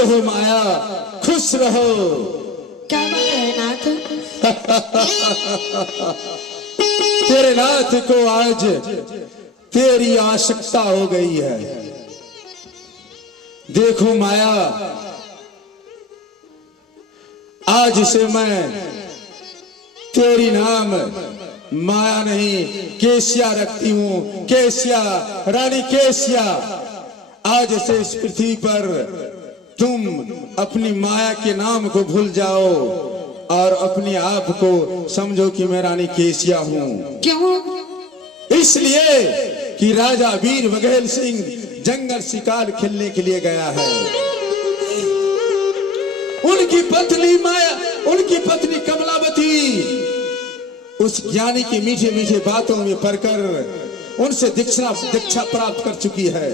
रहो माया, खुश रहो। क्या बात है नाथ? तेरे नाथ को आज तेरी आवश्यकता हो गई है। देखो माया, आज से मैं तेरी नाम माया नहीं केशिया रखती हूँ। केशिया, रानी केशिया। आज से इस पृथ्वी पर तुम अपनी माया के नाम को भूल जाओ और अपने आप को समझो कि मैं रानी केशिया हूँ। क्यों? इसलिए कि राजा वीर बघेल सिंह जंगल शिकार खेलने के लिए गया है। उनकी पत्नी माया, उनकी पत्नी कमलावती उस ज्ञानी की मीठे मीठे बातों में पढ़कर उनसे दीक्षा प्राप्त कर चुकी है।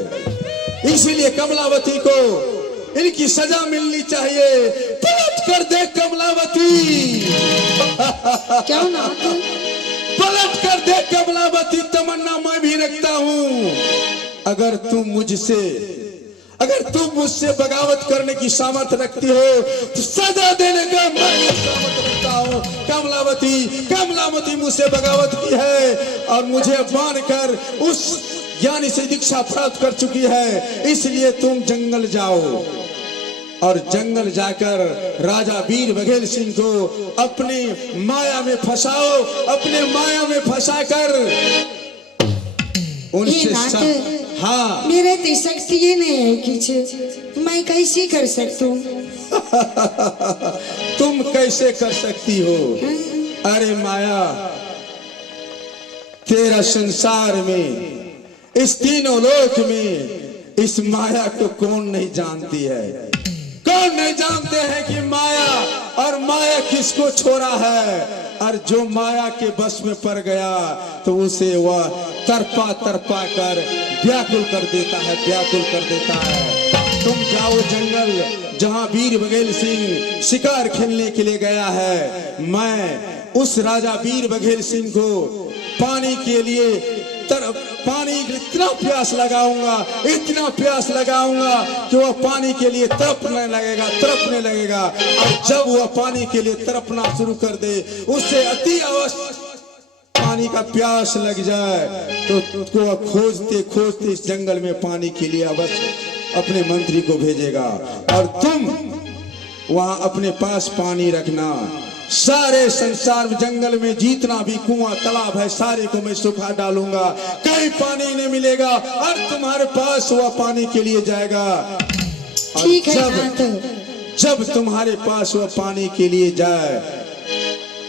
इसीलिए कमलावती को इनकी सजा मिलनी चाहिए। पलट कर देख कमलावती। क्यों ना? पलट कर देख कमलावती, तमन्ना मैं भी रखता हूँ। अगर तुम मुझसे बगावत करने की सामर्थ्य रखती हो तो सजा देने का मैं सामर्थ्य रखता हूँ। कमलावती मुझसे बगावत की है और मुझे अपमान कर उस ज्ञानी से दीक्षा प्राप्त कर चुकी है। इसलिए तुम जंगल जाओ और जंगल जाकर राजा वीर बघेल सिंह को अपनी माया में फंसाओ। अपने माया में फंसाकर उनसे हाँ, मेरे तो शक्ति ये नहीं है कि मैं कैसे कर सकती हूँ। तुम कैसे कर सकती हो? अरे माया, तेरा संसार में, इस तीनों लोक में इस माया को कौन नहीं जानती है? कौन नहीं जानते हैं कि माया और माया किसको छोड़ा है? और जो माया के बस में पड़ गया तो उसे वह तरपा तरपा कर व्याकुल कर देता है, व्याकुल कर देता है। तुम जाओ जंगल जहां वीर बघेल सिंह शिकार खेलने के लिए गया है। मैं उस राजा वीर बघेल सिंह को पानी के लिए पानी इतना प्यास लगाऊंगा कि वह पानी के लिए तड़पने लगेगा। और जब वह पानी के लिए तड़पना शुरू कर दे, उससे अति अवश्य पानी का प्यास लग जाए तो वह खोजते खोजते इस जंगल में पानी के लिए अवश्य अपने मंत्री को भेजेगा। और तुम वहां अपने पास पानी रखना। सारे संसार में जंगल में जितना भी कुआं तालाब है सारे को मैं सुखा डालूंगा। कहीं पानी नहीं मिलेगा और तुम्हारे पास वह पानी के लिए जाएगा। ठीक है जब तुम्हारे पास वह पानी के लिए जाए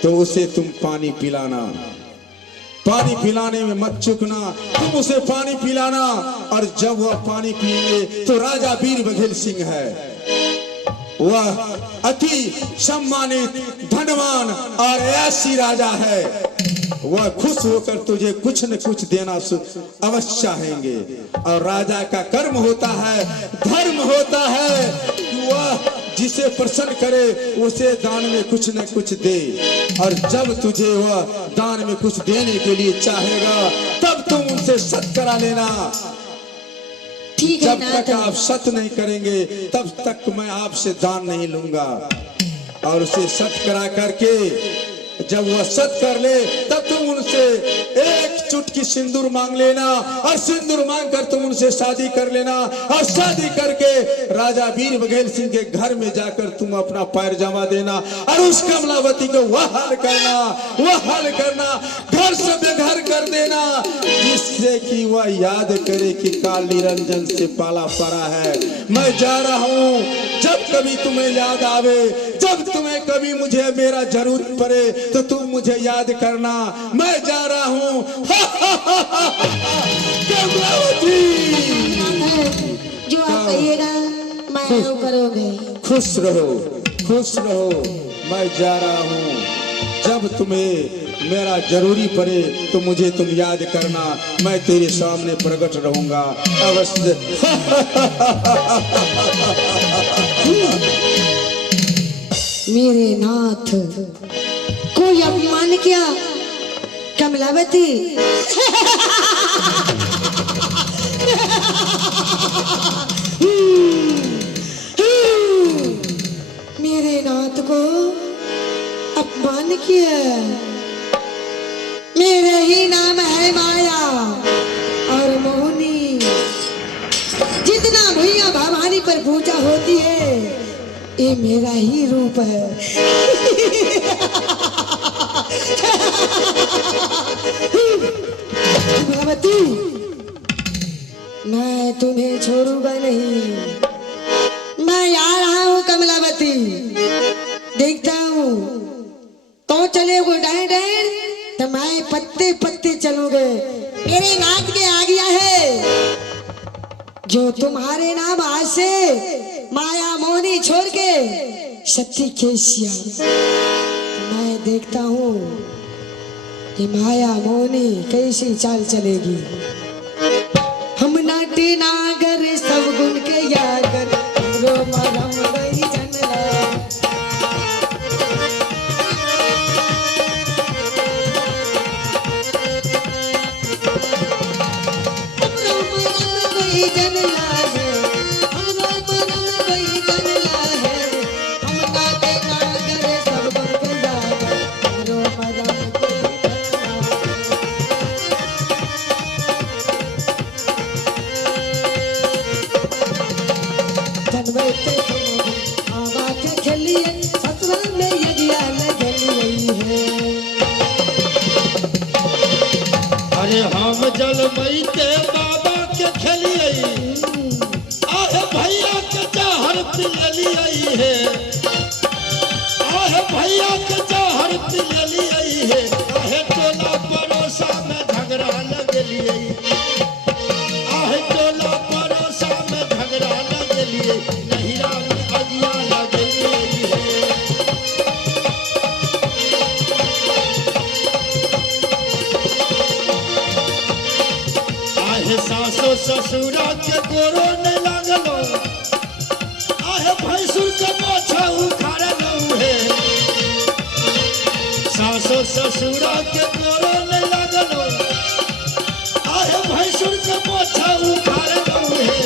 तो उसे तुम पानी पिलाना। पानी पिलाने में मत चूकना, तुम उसे पानी पिलाना। और जब वह पानी पिएंगे तो राजा वीर बघेल सिंह है, वह अति सम्मानित धनवान और ऐसी राजा है। वह खुश होकर तुझे कुछ न कुछ देना अवश्य चाहेंगे। और राजा का कर्म होता है, धर्म होता है कि वह जिसे प्रसन्न करे उसे दान में कुछ न कुछ दे। और जब तुझे वह दान में कुछ देने के लिए चाहेगा तब तुम उनसे सत्य करा लेना। जब तक आप सत्य नहीं करेंगे तब तक मैं आपसे दान नहीं लूंगा। और उसे सत्य करा करके जब वह सत्य कर ले तब तुम उनसे एक चुटकी सिंदूर मांग लेना और सिंदूर मांग कर तुम उनसे शादी कर लेना। और शादी करके राजा वीर बघेल सिंह के घर में जाकर तुम अपना पैर जमा देना और उस कमलावती को वह हल करना, घर से बेघर कर देना, जिससे कि वह याद करे कि काल निरंजन से पाला पड़ा है। मैं जा रहा हूँ। जब कभी तुम्हें याद आवे, जब तुम्हें कभी मुझे मेरा जरूरत पड़े तो तुम मुझे याद करना। मैं जा रहा हूँ। कमलावती, जो आप कहिएगा मैं वो करोगे। खुश रहो। मैं जा रहा हूँ। जब तुम्हें मेरा जरूरी पड़े तो मुझे तुम याद करना। मैं तेरे सामने प्रकट रहूंगा अवश्य। मेरे नाथ, कोई अपमान किया कमलावती? बन किया। मेरा ही नाम है माया और मोहनी। जितना भैया भवानी पर पूजा होती है ये मेरा ही रूप है। कमलावती, मैं तुम्हें छोड़ूंगा नहीं। मैं आ रहा हूँ कमलावती, देखता हूँ कौन चले वो डांड तो मैं पत्ते पत्ते चलूंगे। मेरे नाथ के आ गया है जो तुम्हारे नाम आज से माया मोनी छोड़ के सती केसिया। मैं देखता हूँ कि माया मोनी कैसी चाल चलेगी। हम नाटे नागर सब गुण के यागर रोमा रम गई जनला। जनला है हम रोम रम गई जनला है। हम नाटे नागर सब गुण के यागर रोमा रम गई जनला। आवा के खेलिए ससुराल में यज्ञा लगली है। अरे हम जलमई के बाबा के खेलिए आहे भैया के जहर पिललिए है। आहे भैया के जहर पिललिए है। आहे टोला पड़ोसा में झगड़ा लगलिए। आहे टोला पड़ोसा में झगड़ा लगलिए। नहिरा में अगिया लगलिए है। आहे सासो ससुरा के गोरो न लागलो। आहे भैंसुर के मोछा उखाड़लो है। सासो ससुरा के गोरो न लागलो। आहे भैंसुर के मोछा उखाड़लो है।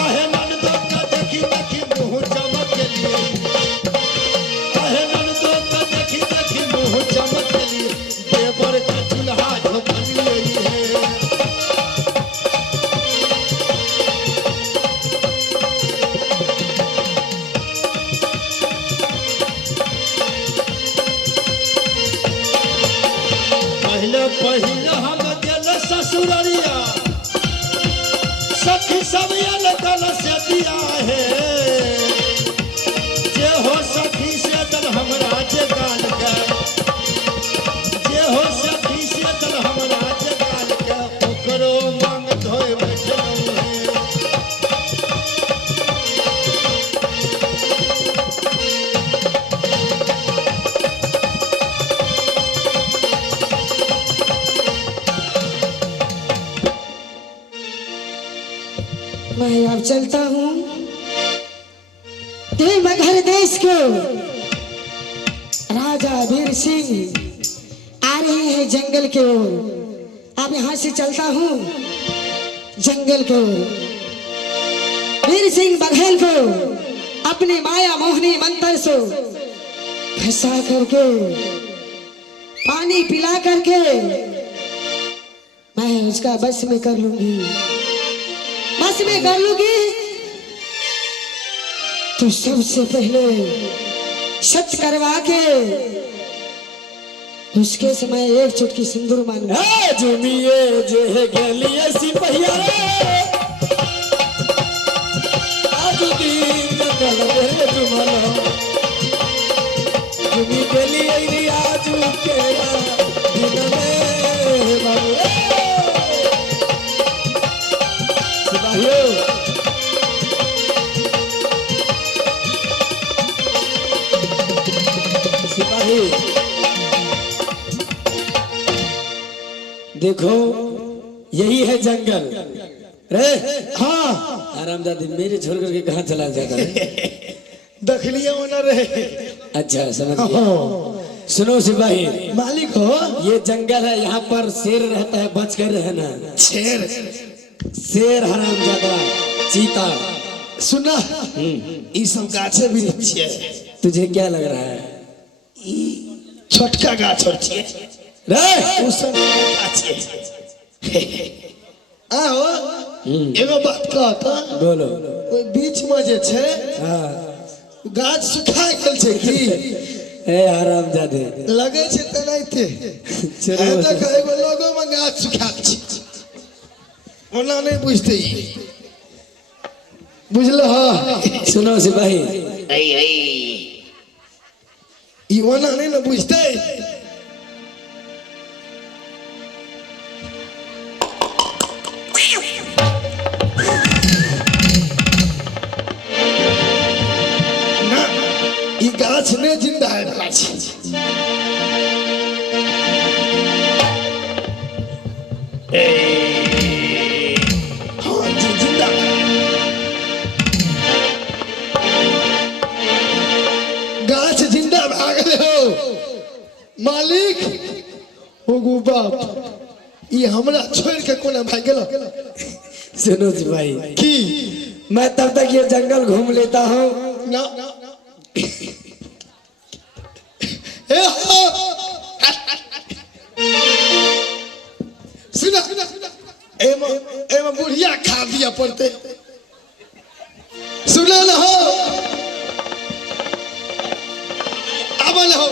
आहे ननदो के देखी देखी मुँह चमक लिए। आहे ननदो के देखी देखी मुँह चमक लिए। देवर के चूल्हा झोंकलिए है। पहले हम गेल ससुररिया सखी सब गल से दिया है। जे हो सखी से दल हमरा जे गाल के। जे हो सखी से दल हमरा जे गाल के। ओकरो मांग धोए बैठल है। मैं अब चलता हूँ देवघर देश को। राजा वीर सिंह आ रहे हैं जंगल की ओर। अब यहाँ से चलता हूँ जंगल की ओर। वीर सिंह बघेल को अपने माया मोहनी मंत्र से फंसा करके पानी पिला करके मैं उसका बस में कर लूंगी। बस में कर लूंगी तो सबसे पहले सच करवा के उसके समय एक चुटकी सिंदूर मांगूंगा। जुमिए जे है गेलिए सिपहिया रे। आज दिन कल दे जुमलो। जुमी गेलिए रे आज के दिन में बाबू। सिपाहियों सिपाही देखो यही है जंगल रे। हाँ आरामदादी मेरे छोड़ करके कहाँ चला जाता है। दखलिया होना रहे। अच्छा समझ गया। सुनो सिपाही मालिक हो ये जंगल है। यहाँ पर शेर रहता है बच कर रहना। शेर शेर हरामजादा चीता। सुना ये सब गाछे वृक्ष है। तुझे क्या लग रहा है? छोटका गाछ और छिए रे उ सब गाछ छिए आओ एगो बात कहता बोलो ओइ बीच में जे छै हाँ गाछ सुखा गेल छै की ए आराम जादे लगे छै तेनाइते चलो है देख एगो लोगो में गाछ सुखा छै ओना नहीं बुझते बुझल ह सुनो सिपाही ई ओना नहीं न बुझते ना ई गाछ ने जिंदा है गाछ हाँ जी जिंदा गाछ जिंदा भाग हो मालिक होगु बाप ई हमरा छोड़ के कोना भाग गेलो सुनो सिपाही की मैं तब तक ये जंगल घूम लेता हूँ ना ए हो सुना एमा बुढ़िया खा दिया पड़ते सुना ना हो अब ना हो